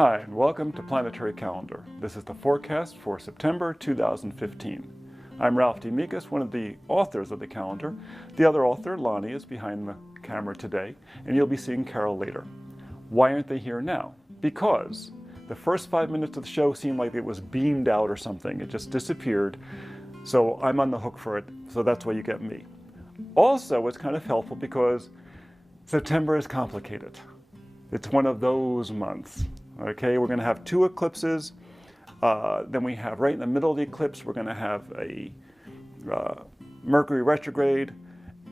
Hi, and welcome to Planetary Calendar. This is the forecast for September 2015. I'm Ralph D. Mikas, one of the authors of the calendar. The other author, Lonnie, is behind the camera today, and you'll be seeing Carol later. Why aren't they here now? Because the first 5 minutes of the show seemed like it was beamed out or something. It just disappeared. So I'm on the hook for it, so that's why you get me. Also, it's kind of helpful because September is complicated. It's one of those months. Okay, we're going to have two eclipses. Then we have right in the middle of the eclipse, we're going to have a Mercury retrograde.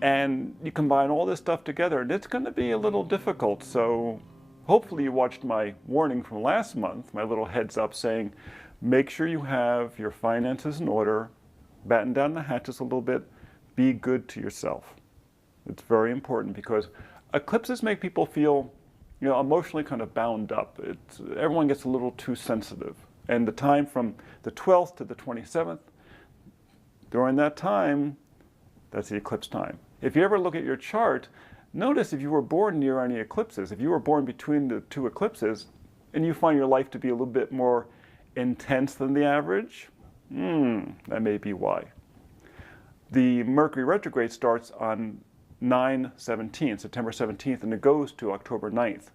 And you combine all this stuff together, and it's going to be a little difficult. So hopefully you watched my warning from last month, my little heads up saying, make sure you have your finances in order, batten down the hatches a little bit, be good to yourself. It's very important because eclipses make people feel emotionally kind of bound up. Everyone gets a little too sensitive. And the time from the 12th to the 27th, during that time, that's the eclipse time. If you ever look at your chart, notice if you were born near any eclipses, if you were born between the two eclipses, and you find your life to be a little bit more intense than the average, that may be why. The Mercury retrograde starts on 9/17, September 17th, and it goes to October 9th.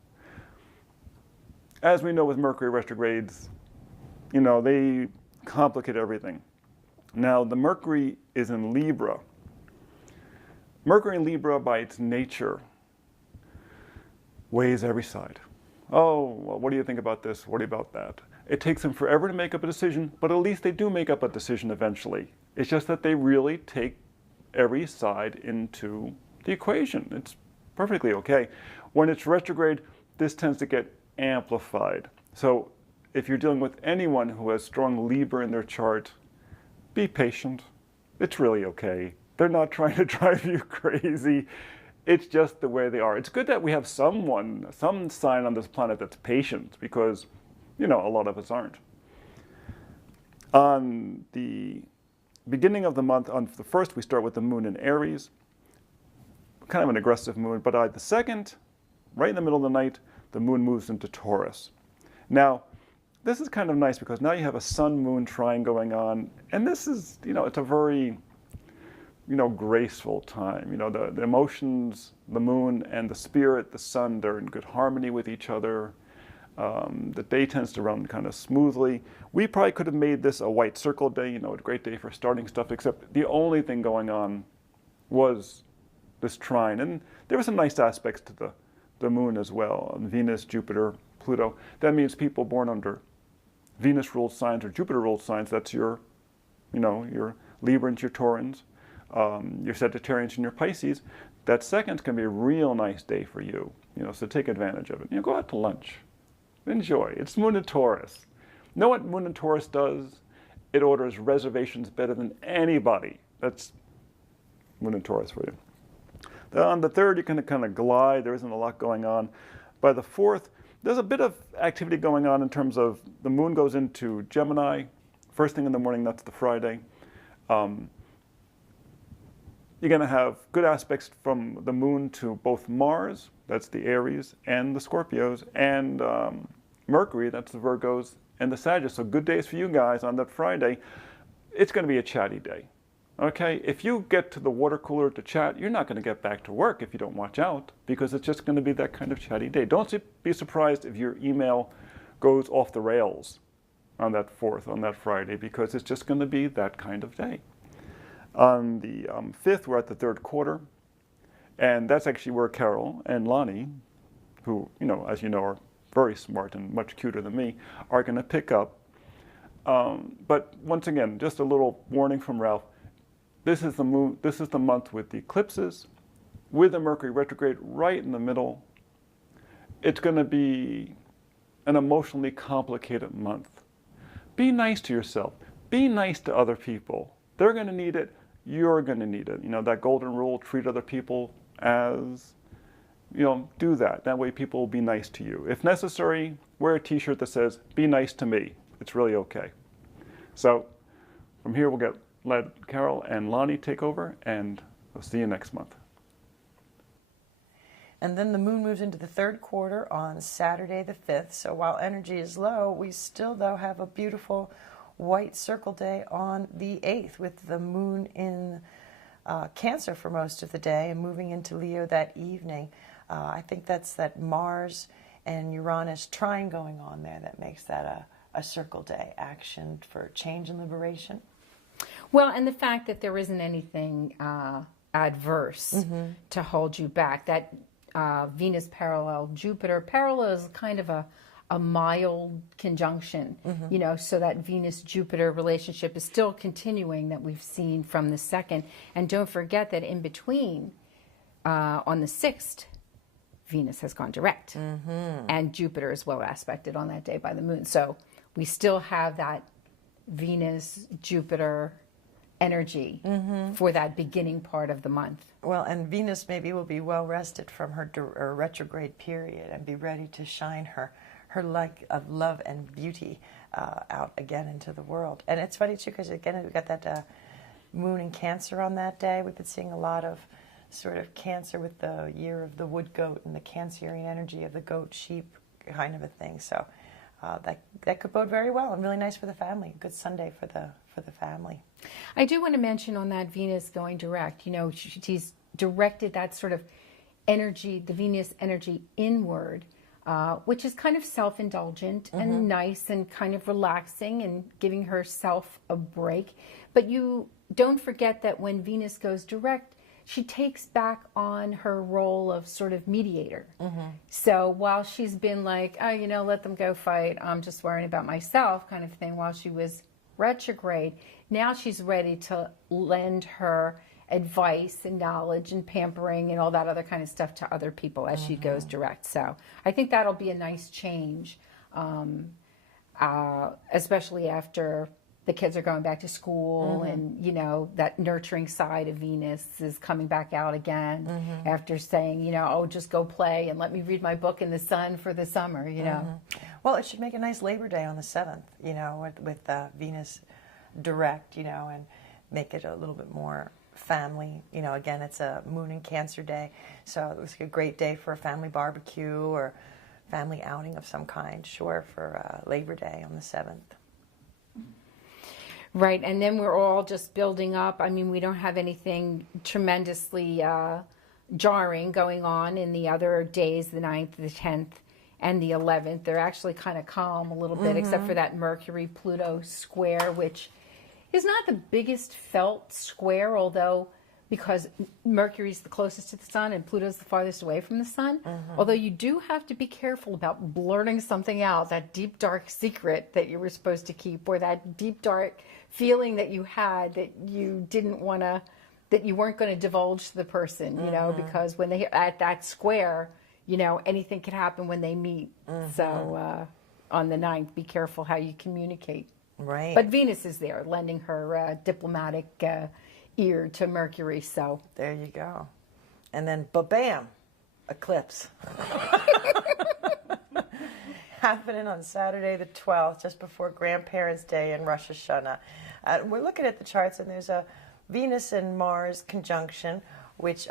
As we know with Mercury retrogrades, they complicate everything. Now, the Mercury is in Libra. Mercury in Libra, by its nature, weighs every side. Oh, well, what do you think about this? What about that? It takes them forever to make up a decision, but at least they do make up a decision eventually. It's just that they really take every side into the equation. It's perfectly okay. When it's retrograde, this tends to get amplified. So if you're dealing with anyone who has strong Libra in their chart, be patient. It's really okay. They're not trying to drive you crazy. It's just the way they are. It's good that we have some sign on this planet that's patient because, a lot of us aren't. On the beginning of the month, on the first, we start with the moon in Aries. Kind of an aggressive moon, but on the second, right in the middle of the night, the moon moves into Taurus. Now, this is kind of nice because now you have a sun-moon trine going on, and this is, it's a very, graceful time. The emotions, the moon and the spirit, the sun, they're in good harmony with each other. The day tends to run kind of smoothly. We probably could have made this a white circle day, a great day for starting stuff, except the only thing going on was this trine. And there were some nice aspects to the moon as well, Venus, Jupiter, Pluto. That means people born under Venus-ruled signs or Jupiter-ruled signs, that's your Librans, your Taurans, your Sagittarians, and your Pisces. That second's going to be a real nice day for you, so take advantage of it. Go out to lunch. Enjoy. It's Moon in Taurus. Know what Moon in Taurus does? It orders reservations better than anybody. That's Moon in Taurus for you. On the third, you can kind of glide. There isn't a lot going on. By the fourth, there's a bit of activity going on in terms of the moon goes into Gemini. First thing in the morning, that's the Friday. You're going to have good aspects from the moon to both Mars, that's the Aries, and the Scorpios, and Mercury, that's the Virgos, and the Sagittarius. So good days for you guys on that Friday. It's going to be a chatty day. Okay, if you get to the water cooler to chat, you're not going to get back to work if you don't watch out, because it's just going to be that kind of chatty day. Don't be surprised if your email goes off the rails on that Friday, because it's just going to be that kind of day. On the 5th, we're at the third quarter, and that's actually where Carol and Lonnie, who, as you know, are very smart and much cuter than me, are going to pick up. But once again, just a little warning from Ralph. This is the month with the eclipses, with the Mercury retrograde right in the middle. It's going to be an emotionally complicated month. Be nice to yourself. Be nice to other people. They're going to need it. You're going to need it. That golden rule, treat other people as, do that. That way people will be nice to you. If necessary, wear a t-shirt that says, be nice to me. It's really okay. So from here, we'll let Carol and Lonnie take over, and we'll see you next month. And then the moon moves into the third quarter on Saturday the 5th. So while energy is low, we still, though, have a beautiful white circle day on the 8th with the moon in Cancer for most of the day and moving into Leo that evening. I think that's that Mars and Uranus trine going on there that makes that a circle day action for change and liberation. Well, and the fact that there isn't anything adverse to hold you back. That Venus parallel Jupiter parallel is kind of a mild conjunction, you know, so that Venus-Jupiter relationship is still continuing that we've seen from the 2nd. And don't forget that in between, on the 6th, Venus has gone direct. And Jupiter is well aspected on that day by the moon. So we still have that Venus-Jupiter energy for that beginning part of the month. Well, and Venus maybe will be well rested from her retrograde period and be ready to shine her light of love and beauty out again into the world. And it's funny, too, because, again, we've got that moon in Cancer on that day. We've been seeing a lot of sort of Cancer with the year of the wood goat and the Cancerian energy of the goat, sheep kind of a thing. So that could bode very well and really nice for the family. Good Sunday for the family. I do want to mention on that Venus going direct, you know, she's directed that sort of energy, the Venus energy inward, which is kind of self-indulgent and nice and kind of relaxing and giving herself a break. But you don't forget that when Venus goes direct, she takes back on her role of sort of mediator. So while she's been like, oh, you know, let them go fight, I'm just worrying about myself kind of thing, while she was retrograde, now she's ready to lend her advice and knowledge and pampering and all that other kind of stuff to other people as she goes direct. So I think that'll be a nice change, especially after the kids are going back to school and, you know, that nurturing side of Venus is coming back out again after saying, you know, oh, just go play and let me read my book in the sun for the summer, you know. Well, it should make a nice Labor Day on the 7th, you know, with Venus direct, you know, and make it a little bit more family. You know, again, it's a moon in Cancer day, so it was a great day for a family barbecue or family outing of some kind, sure, for Labor Day on the 7th. Right, and then we're all just building up. I mean, we don't have anything tremendously jarring going on in the other days, the 9th, the 10th, and the 11th. They're actually kind of calm a little bit, except for that Mercury-Pluto square, which is not the biggest felt square, although because Mercury's the closest to the sun and Pluto's the farthest away from the sun. Although you do have to be careful about blurting something out, that deep, dark secret that you were supposed to keep, or that deep, dark feeling that you had that you didn't want to, that you weren't going to divulge to the person, you know, because when they at that square, you know, anything could happen when they meet. So on the 9th, be careful how you communicate. Right. But Venus is there, lending her diplomatic ear to Mercury, so. There you go. And then, ba-bam, eclipse. Happening on Saturday the 12th, just before Grandparents' Day and Rosh Hashanah. We're looking at the charts, and there's a Venus and Mars conjunction, which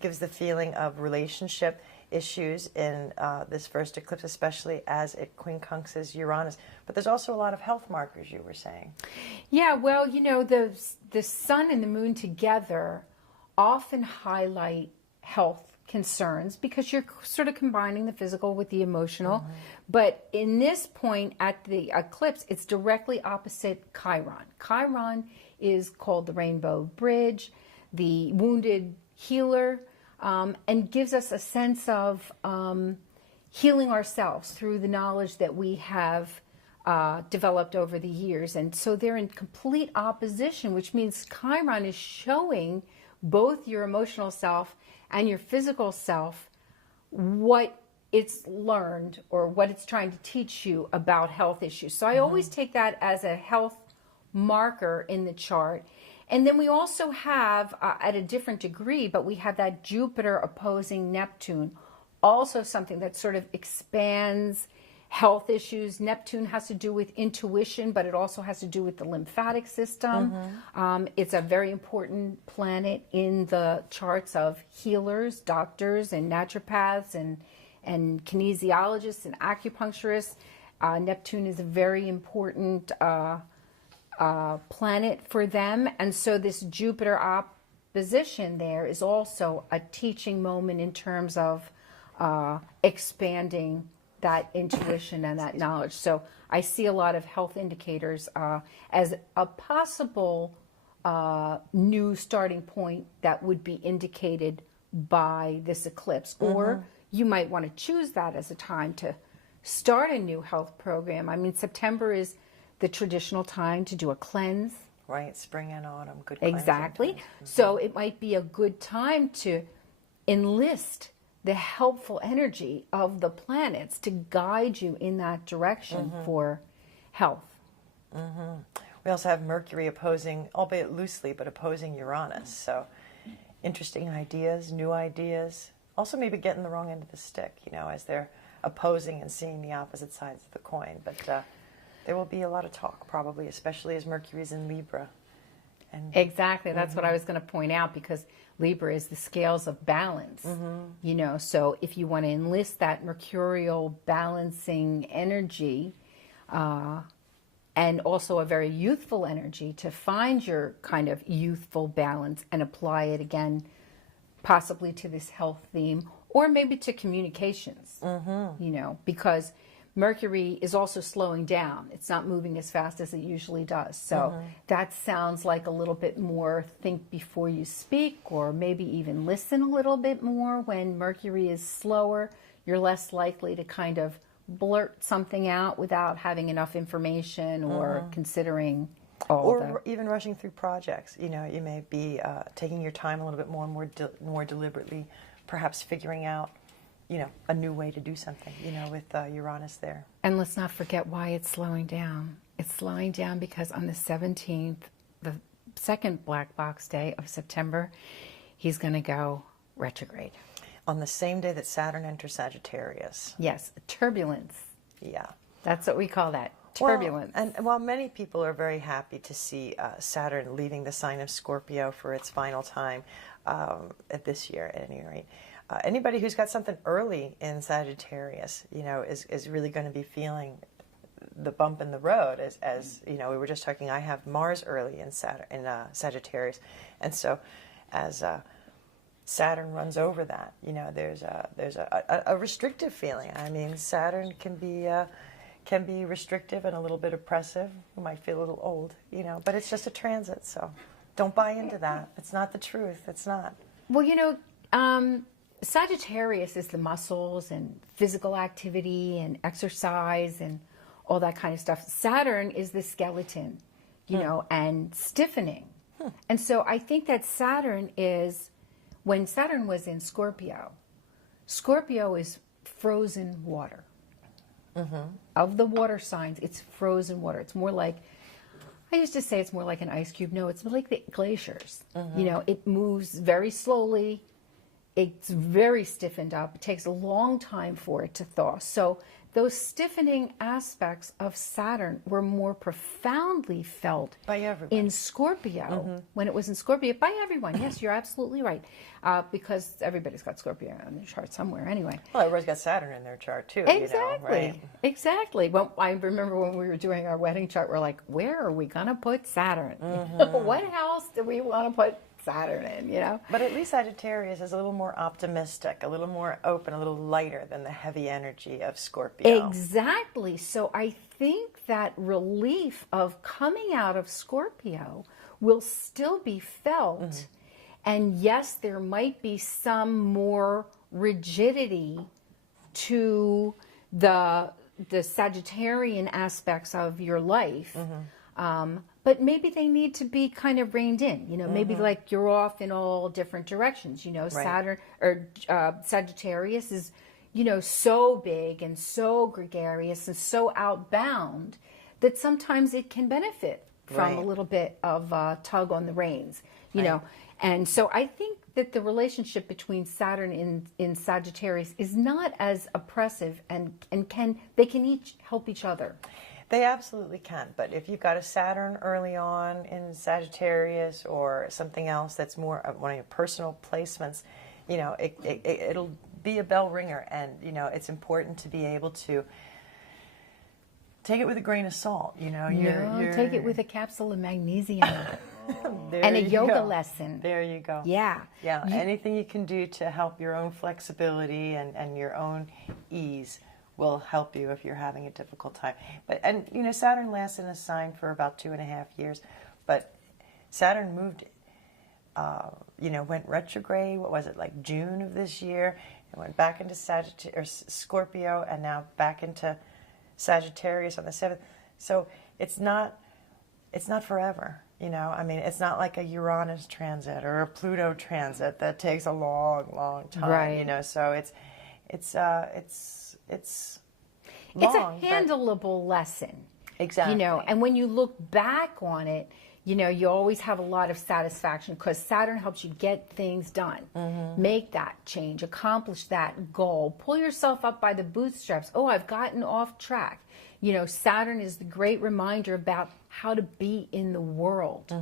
gives the feeling of relationship issues in this first eclipse, especially as it quincunxes Uranus. But there's also a lot of health markers, you were saying. Yeah, well, you know, the sun and the moon together often highlight health concerns because you're sort of combining the physical with the emotional. But in this point at the eclipse, it's directly opposite Chiron. Chiron is called the rainbow bridge, the wounded healer, and gives us a sense of healing ourselves through the knowledge that we have developed over the years. And so they're in complete opposition, which means Chiron is showing both your emotional self and your physical self what it's learned or what it's trying to teach you about health issues. So I always take that as a health marker in the chart. And then we also have, at a different degree, but we have that Jupiter opposing Neptune, also something that sort of expands health issues. Neptune has to do with intuition, but it also has to do with the lymphatic system. It's a very important planet in the charts of healers, doctors, and naturopaths, and kinesiologists and acupuncturists. Neptune is a very important planet for them. And so this Jupiter opposition there is also a teaching moment in terms of expanding that intuition and that knowledge. So I see a lot of health indicators as a possible new starting point that would be indicated by this eclipse. Or you might want to choose that as a time to start a new health program. I mean, September is the traditional time to do a cleanse. Right, spring and autumn, good. Exactly. So it might be a good time to enlist the helpful energy of the planets to guide you in that direction for health. We also have Mercury opposing, albeit loosely, but opposing Uranus. So interesting ideas, new ideas. Also maybe getting the wrong end of the stick, you know, as they're opposing and seeing the opposite sides of the coin. But there will be a lot of talk probably, especially as Mercury's in Libra. And exactly. That's what I was going to point out, because Libra is the scales of balance, you know, so if you want to enlist that mercurial balancing energy, and also a very youthful energy, to find your kind of youthful balance and apply it again, possibly to this health theme, or maybe to communications, you know, because Mercury is also slowing down. It's not moving as fast as it usually does. So that sounds like a little bit more think before you speak, or maybe even listen a little bit more. When Mercury is slower, you're less likely to kind of blurt something out without having enough information or considering all even rushing through projects. You know, you may be taking your time a little bit more deliberately, perhaps figuring out, you know, a new way to do something, you know, with Uranus there. And let's not forget why it's slowing down. It's slowing down because on the 17th, the second black box day of September, he's going to go retrograde. On the same day that Saturn enters Sagittarius. Yes, turbulence. Yeah. That's what we call that, turbulence. Well, and while many people are very happy to see Saturn leaving the sign of Scorpio for its final time at this year, at any rate, anybody who's got something early in Sagittarius, you know, is really going to be feeling the bump in the road. As you know, we were just talking, I have Mars early in Sagittarius, and so as Saturn runs over that, you know, there's a restrictive feeling. I mean, Saturn can be restrictive and a little bit oppressive. You might feel a little old, you know, but it's just a transit, so don't buy into that. It's not the truth. It's not. Well, you know, Sagittarius is the muscles and physical activity and exercise and all that kind of stuff. Saturn is the skeleton, you know, and stiffening. And so I think that Saturn is, when Saturn was in Scorpio, Scorpio is frozen water. Of the water signs, it's frozen water. It's more like, I used to say it's more like an ice cube. No, it's like the glaciers. You know, it moves very slowly. It's very stiffened up. It takes a long time for it to thaw. So those stiffening aspects of Saturn were more profoundly felt by everyone in Scorpio when it was in Scorpio. By everyone, yes, you're absolutely right. Because everybody's got Scorpio on their chart somewhere anyway. Well, everybody's got Saturn in their chart too. Exactly, you know, right? Exactly. Well, I remember when we were doing our wedding chart, we're like, where are we going to put Saturn? What house do we want to put Saturn in, you know? But at least Sagittarius is a little more optimistic, a little more open, a little lighter than the heavy energy of Scorpio. Exactly. So I think that relief of coming out of Scorpio will still be felt. And yes, there might be some more rigidity to the Sagittarian aspects of your life. But maybe they need to be kind of reined in, you know, maybe like you're off in all different directions, you know, Saturn or Sagittarius is, you know, so big and so gregarious and so outbound that sometimes it can benefit from a little bit of tug on the reins, you know. And so I think that the relationship between Saturn in Sagittarius is not as oppressive, and they can each help each other. They absolutely can, but if you've got a Saturn early on in Sagittarius or something else that's more of one of your personal placements, you know, it'll be a bell ringer, and you know, it's important to be able to take it with a grain of salt. You know, take it with a capsule of magnesium and a yoga lesson. There you go. Yeah. Anything you can do to help your own flexibility and your own ease will help you if you're having a difficult time. And you know, Saturn lasts in a sign for about 2.5 years, but Saturn moved, you know, went retrograde. What was it, like June of this year? It went back into Scorpio, and now back into Sagittarius on the 7th. So it's not forever. You know, I mean, it's not like a Uranus transit or a Pluto transit that takes a long, long time. Right. You know, so it's long, it's a handleable lesson. Exactly. You know, and when you look back on it, you know, you always have a lot of satisfaction because Saturn helps you get things done, make that change, accomplish that goal, pull yourself up by the bootstraps. Oh, I've gotten off track. You know, Saturn is the great reminder about how to be in the world.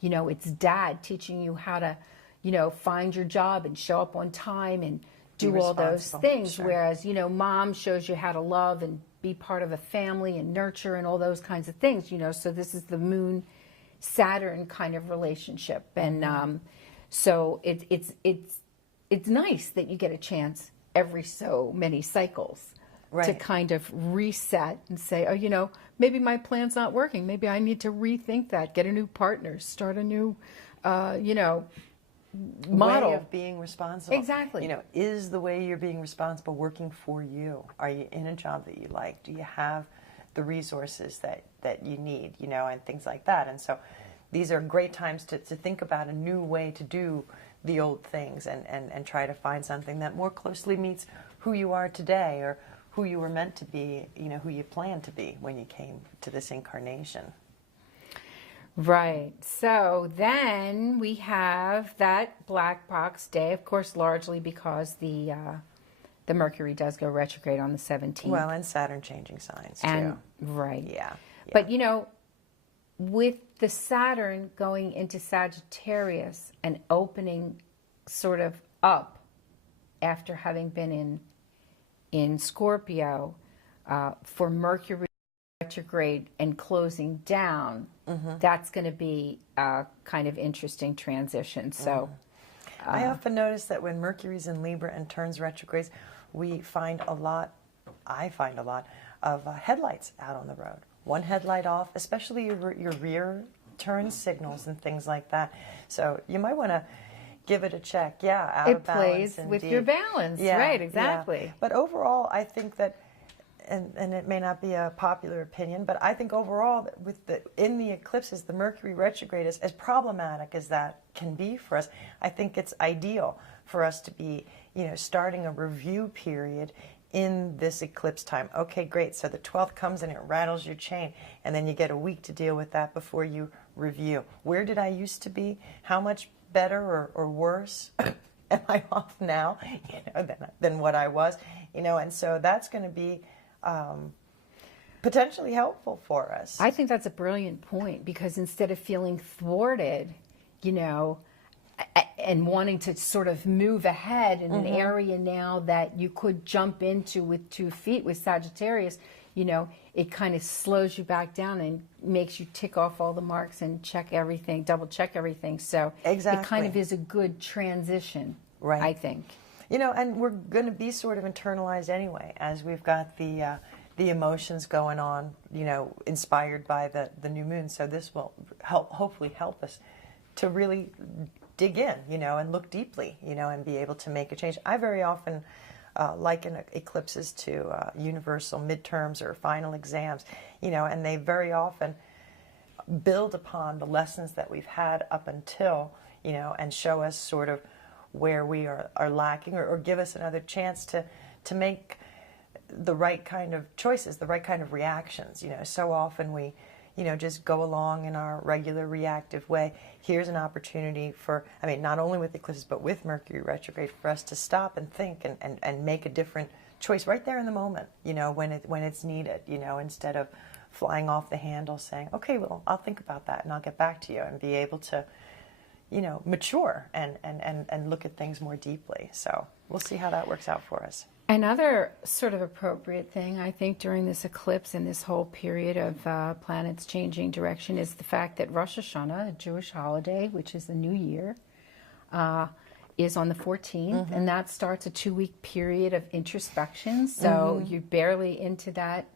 You know, it's Dad teaching you how to, you know, find your job and show up on time and do all those things. Sure. Whereas, you know, Mom shows you how to love and be part of a family and nurture and all those kinds of things, you know. So this is the Moon Saturn kind of relationship. And so it's nice that you get a chance every so many cycles to kind of reset and say, oh, you know, maybe my plan's not working. Maybe I need to rethink that, get a new partner, start a new, you know, model way of being responsible. Exactly. You know, is the way you're being responsible working for you? Are you in a job that you like? Do you have the resources that you need, you know, and things like that? And so these are great times to think about a new way to do the old things and try to find something that more closely meets who you are today, or who you were meant to be, you know, who you planned to be when you came to this incarnation. Right. So then we have that black box day, of course, largely because the Mercury does go retrograde on the 17th. Well, and Saturn changing signs and, too. Right. Yeah. But, you know, with the Saturn going into Sagittarius and opening sort of up after having been in Scorpio, for Mercury retrograde and closing down, that's going to be a kind of interesting transition. So I often notice that when Mercury's in Libra and turns retrogrades, I find a lot of headlights out on the road. One headlight off, especially your rear turn signals and things like that. So you might want to give it a check. Yeah, out of balance. It plays with your balance. Yeah, right, exactly. Yeah. But overall, I think that, and it may not be a popular opinion, but I think overall, in the eclipses, the Mercury retrograde, as problematic as that can be for us, I think it's ideal for us to be, you know, starting a review period in this eclipse time. Okay, great. So the 12th comes and it rattles your chain, and then you get a week to deal with that before you review. Where did I used to be? How much better or worse am I off now, you know, than what I was, you know? And so that's going to be potentially helpful for us. I think that's a brilliant point, because instead of feeling thwarted, you know, and wanting to sort of move ahead in an area now that you could jump into with 2 feet with Sagittarius, you know, it kind of slows you back down and makes you tick off all the marks and check everything, double check everything. So exactly. It kind of is a good transition, right. I think. You know, and we're going to be sort of internalized anyway, as we've got the emotions going on, you know, inspired by the new moon. So this will hopefully help us to really dig in, you know, and look deeply, you know, and be able to make a change. I very often liken eclipses to universal midterms or final exams, you know, and they very often build upon the lessons that we've had up until, you know, and show us sort of where we are lacking, or give us another chance to make the right kind of choices, the right kind of reactions. You know, so often we, just go along in our regular reactive way. Here's an opportunity for, not only with eclipses, but with Mercury retrograde, for us to stop and think and make a different choice right there in the moment, when it's needed, instead of flying off the handle saying, okay, well, I'll think about that and I'll get back to you, and be able to, mature and look at things more deeply. So we'll see how that works out for us. Another sort of appropriate thing, I think, during this eclipse and this whole period of planets changing direction is the fact that Rosh Hashanah, a Jewish holiday, which is the new year, is on the 14th, and that starts a 2-week period of introspection. So you're barely into that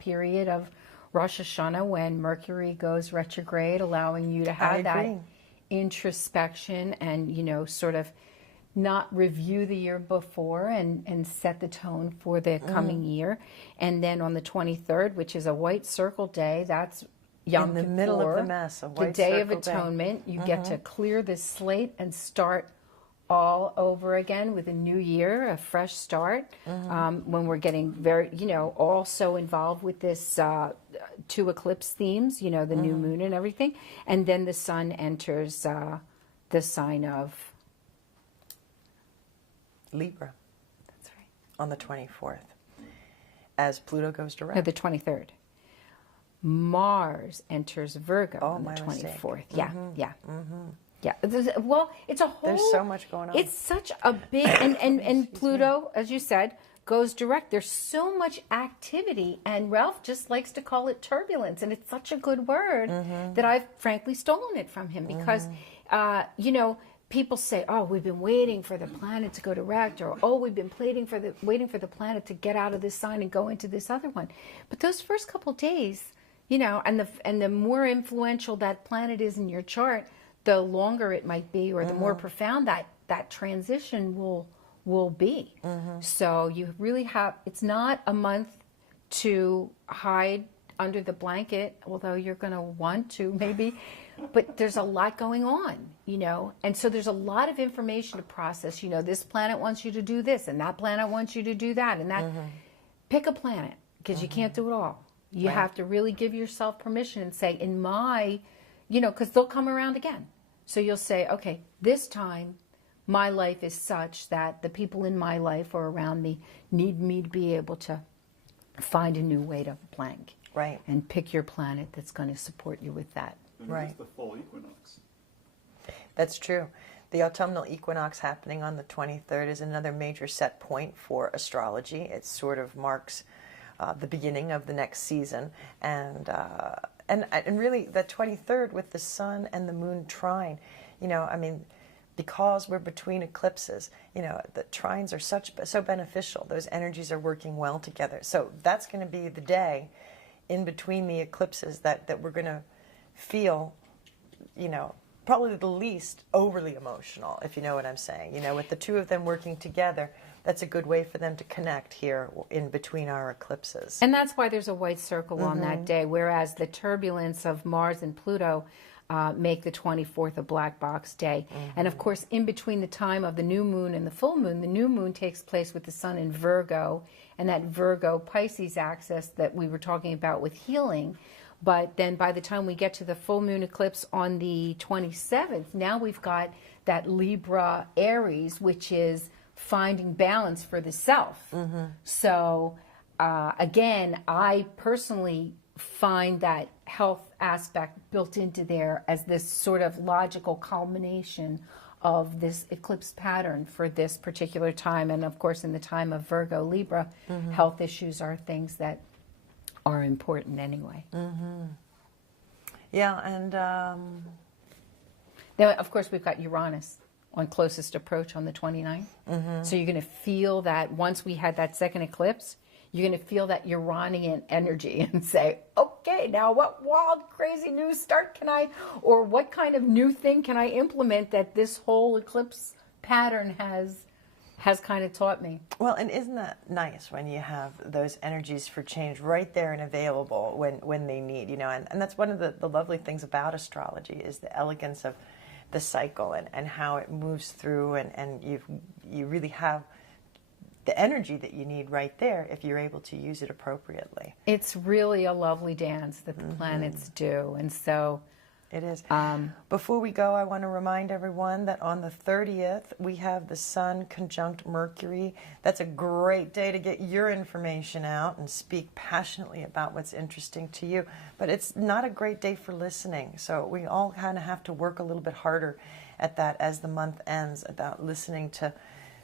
period of Rosh Hashanah when Mercury goes retrograde, allowing you to have that introspection and, sort of not review the year before and set the tone for the coming year. And then on the 23rd, which is a white circle day, that's Yom Kippur, in the middle of the mess, the Day of Atonement. You get to clear this slate and start all over again with a new year, a fresh start. When we're getting very, also involved with this 2 eclipse themes, the new moon and everything. And then the sun enters the sign of Libra. That's right. On the 24th, as Pluto goes direct. No, the 23rd. Mars enters Virgo on the 24th. Yeah. Yeah. Well, it's a whole... There's so much going on. It's such a big... And Pluto, as you said, goes direct. There's so much activity, and Ralph just likes to call it turbulence, and it's such a good word that I've frankly stolen it from him because, people say, oh, we've been waiting for the planet to go direct, or, oh, we've been waiting for the planet to get out of this sign and go into this other one. But those first couple days, and the more influential that planet is in your chart, the longer it might be, or the more profound that transition will be. So you really have, it's not a month to hide under the blanket, although you're going to want to maybe, but there's a lot going on, and so there's a lot of information to process. This planet wants you to do this, and that planet wants you to do that, and that. Pick a planet, because you can't do it all. You have to really give yourself permission and say, in my, because they'll come around again. So you'll say, okay, this time my life is such that the people in my life or around me need me to be able to find a new way to blank. Right. And pick your planet that's going to support you with that. And right. It's the full equinox. That's true. The autumnal equinox happening on the 23rd is another major set point for astrology. It sort of marks the beginning of the next season, and really the 23rd with the sun and the moon trine. Because we're between eclipses, the trines are so beneficial. Those energies are working well together. So that's going to be the day in between the eclipses that we're going to feel, probably the least overly emotional, if you know what I'm saying. With the two of them working together, that's a good way for them to connect here in between our eclipses. And that's why there's a white circle on that day, whereas the turbulence of Mars and Pluto make the 24th a black box day. And of course, in between the time of the new moon and the full moon, the new moon takes place with the sun in Virgo, and that Virgo-Pisces axis that we were talking about with healing. But then by the time we get to the full moon eclipse on the 27th, now we've got that Libra Aries, which is finding balance for the self. So again, I personally find that health aspect built into there as this sort of logical culmination of this eclipse pattern for this particular time. And of course, in the time of Virgo Libra, health issues are things that are important anyway. Yeah, and now, of course, we've got Uranus on closest approach on the 29th. So you're going to feel that once we had that second eclipse, you're going to feel that Uranian energy and say, okay, now what wild, crazy new start or what kind of new thing can I implement that this whole eclipse pattern has kind of taught me. Well, and isn't that nice when you have those energies for change right there and available when they need, and that's one of the lovely things about astrology is the elegance of the cycle and how it moves through, and you really have the energy that you need right there if you're able to use it appropriately. It's really a lovely dance that the planets do. And so it is. Before we go, I want to remind everyone that on the 30th, we have the Sun conjunct Mercury. That's a great day to get your information out and speak passionately about what's interesting to you. But it's not a great day for listening. So we all kind of have to work a little bit harder at that as the month ends, about listening to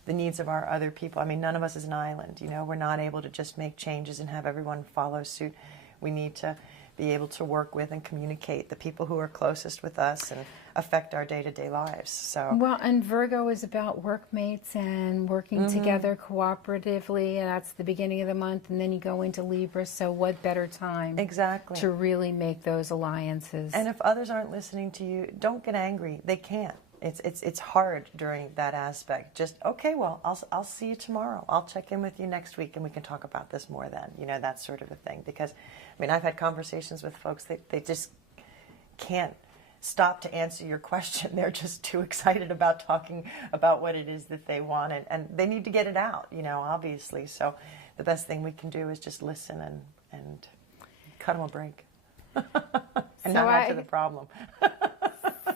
the needs of our other people. I mean, none of us is an island. You know, we're not able to just make changes and have everyone follow suit. We need to be able to work with and communicate the people who are closest with us and affect our day-to-day lives. So well, and Virgo is about workmates and working together cooperatively, and that's the beginning of the month, and then you go into Libra, so what better time exactly to really make those alliances. And if others aren't listening to you, don't get angry. They can't. It's hard during that aspect. Just, okay, well, I'll see you tomorrow. I'll check in with you next week and we can talk about this more then. You know, that sort of a thing. Because, I mean, I've had conversations with folks that they just can't stop to answer your question. They're just too excited about talking about what it is that they want, and they need to get it out, you know, obviously. So the best thing we can do is just listen and cut them a break and not add to the problem.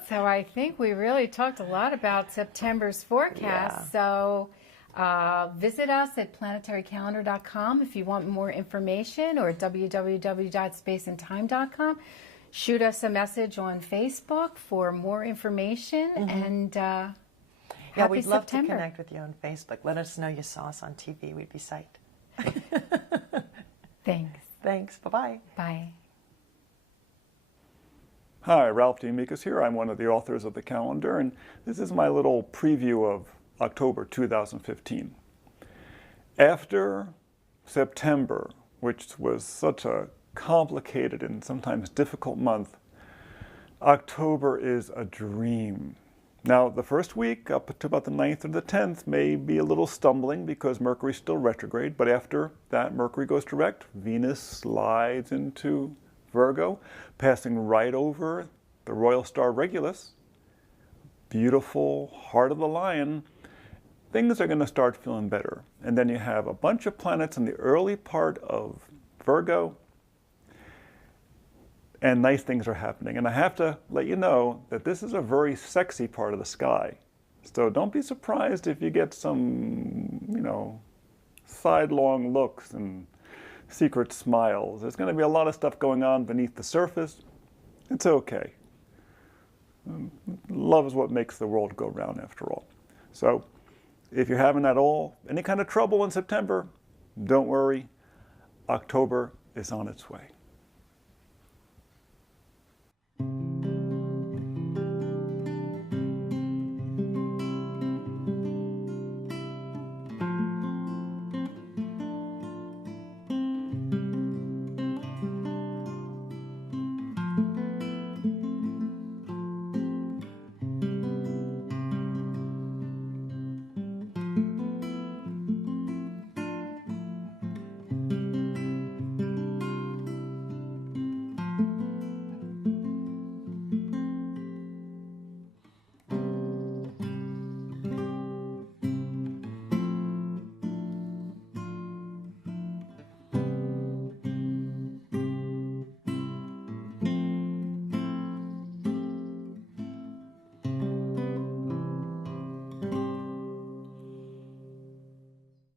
So I think we really talked a lot about September's forecast. Yeah. So visit us at planetarycalendar.com if you want more information, or www.spaceandtime.com. Shoot us a message on Facebook for more information, and happy we'd love September. to connect with you on Facebook. Let us know you saw us on TV. We'd be psyched. Thanks. Thanks. Bye-bye. Bye. Hi, Ralph D. Mikas here. I'm one of the authors of the calendar, and this is my little preview of October 2015. After September, which was such a complicated and sometimes difficult month, October is a dream. Now, the first week, up to about the 9th or the 10th, may be a little stumbling because Mercury's still retrograde, but after that, Mercury goes direct, Venus slides into Virgo, passing right over the royal star Regulus, beautiful heart of the lion. Things are going to start feeling better. And then you have a bunch of planets in the early part of Virgo, and nice things are happening. And I have to let you know that this is a very sexy part of the sky. So don't be surprised if you get some, you know, sidelong looks and secret smiles. There's going to be a lot of stuff going on beneath the surface. It's okay. Love is what makes the world go round, after all. So if you're having any kind of trouble in September, don't worry. October is on its way.